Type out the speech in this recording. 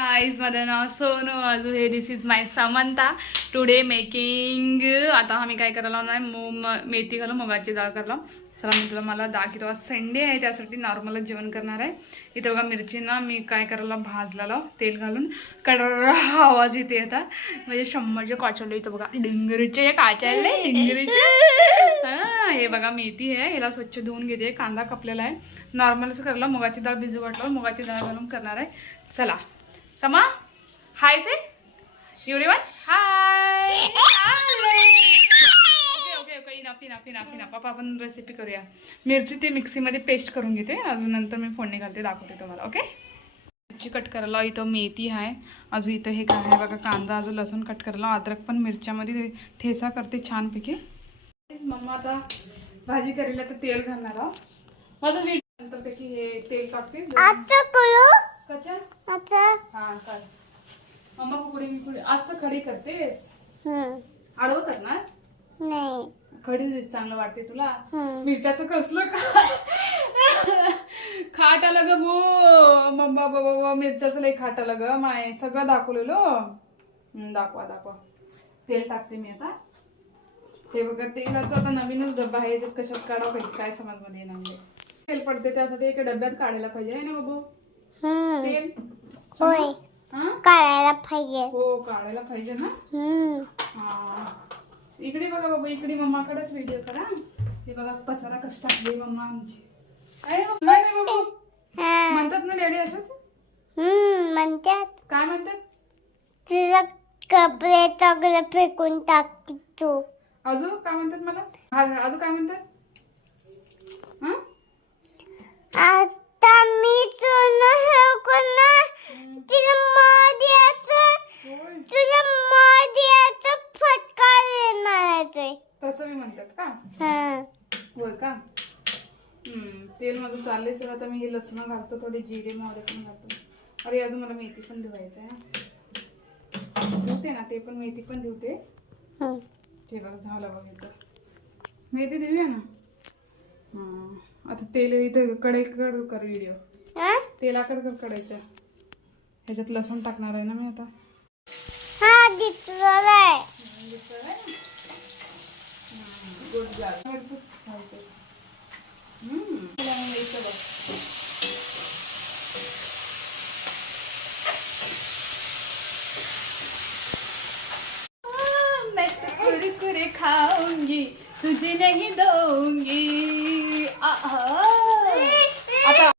Guys माझं नाव सोनू आजू हे this is my Samantha today making. आता आम्ही काय करायला नाही मेथी घालून मुगाची डाळ करला. चला मी तुला मला दाखवतो. आज संडे आहे त्यासाठी नॉर्मलच जेवण करणार आहे. इथं बघा मिरची ना मी काय करायला भाजलेला तेल घालून कडर आवाज येते आता म्हणजे शंभरचे काचवले. इथं बघा डिंगरीचे काचायले डिंगरीचे. हे बघा मेथी आहे याला स्वच्छ धुवून घेते. कांदा कापलेला आहे. नॉर्मलच करायला मुगाची डाळ भिजू घातलं मुगाची डाळ घालून करणार आहे. चला समा hi say everyone hi. Okay okay enough enough enough enough. आपण रेसिपी करूया. मिरची ते मिक्सीमध्ये पेस्ट करून घेते अजून नंतर मी फोडणी घालते दाखवते तुम्हाला. ओके मिरची कट करायला इथं मेथी आहे अजून इथं हे काय आहे बघा कांदा अजून लसूण कट करायला अद्रक पण मिरच्यामध्ये ठेसा करते छानपैकी. मम्मा आता भाजी करायला तर तेल घालणार आहोत. माझं वीट नंतर पैकी हे तेल टाकते कच्चा आता. हाँ कर मम्मा कुकड़ी असं खडी करतेस आडवं करणास नाही खडी चांगलं वाटते तुला. मिरच्याचं कसलं खाट आलं ग बो मम्मा बाबा मिरच्याचं लई खाट आलं ग माय सगळं दाखवलेलो. दाखवा दाखवा तेल टाकते मी आता. हे बघा तेलाचं आता नवीनच डब्बा आहे याच्यात कशात काढावं पाहिजे काय समजमध्ये येणार. तेल पडते त्यासाठी एका डब्यात काढायला पाहिजे आहे ना बाबू तेल. होय काढायला पाहिजे. हो काढायला पाहिजे ना. हा इकडे बघा बाबा इकडे मम्माकडेच व्हिडिओ करा. हे बघा पसारा कसं टाकले मम्मा आमची. काय बाबू म्हणतात ना डॅडी असंच म्हणतात. काय म्हणतात तुझं कपडे सगळं फेकून टाकते तू. अजून काय म्हणतात मला अजून काय म्हणतात आता मी तुला तुला माझ्याचं फटका येणार आहे. तसं मी म्हणतात का. होय का. तेल माझं चाललंय सर. आता मी हे लसण घालतो थोडे जिरे मोहरे पण घालतो. अरे अजून मला मेथी पण धुवायचं आहे. धुते ना ते पण मेथी पण धुते. ते बघा झालं बघायचं मेथी देऊया ना. आता तेल इथं कढईकडे कर व्हिडिओ तेलाकडे कर कढईच्या ह्याच्यात लसूण टाकणार आहे ना मी आता. मैं तो कुरकुरे खाऊंगी तुझे नहीं दो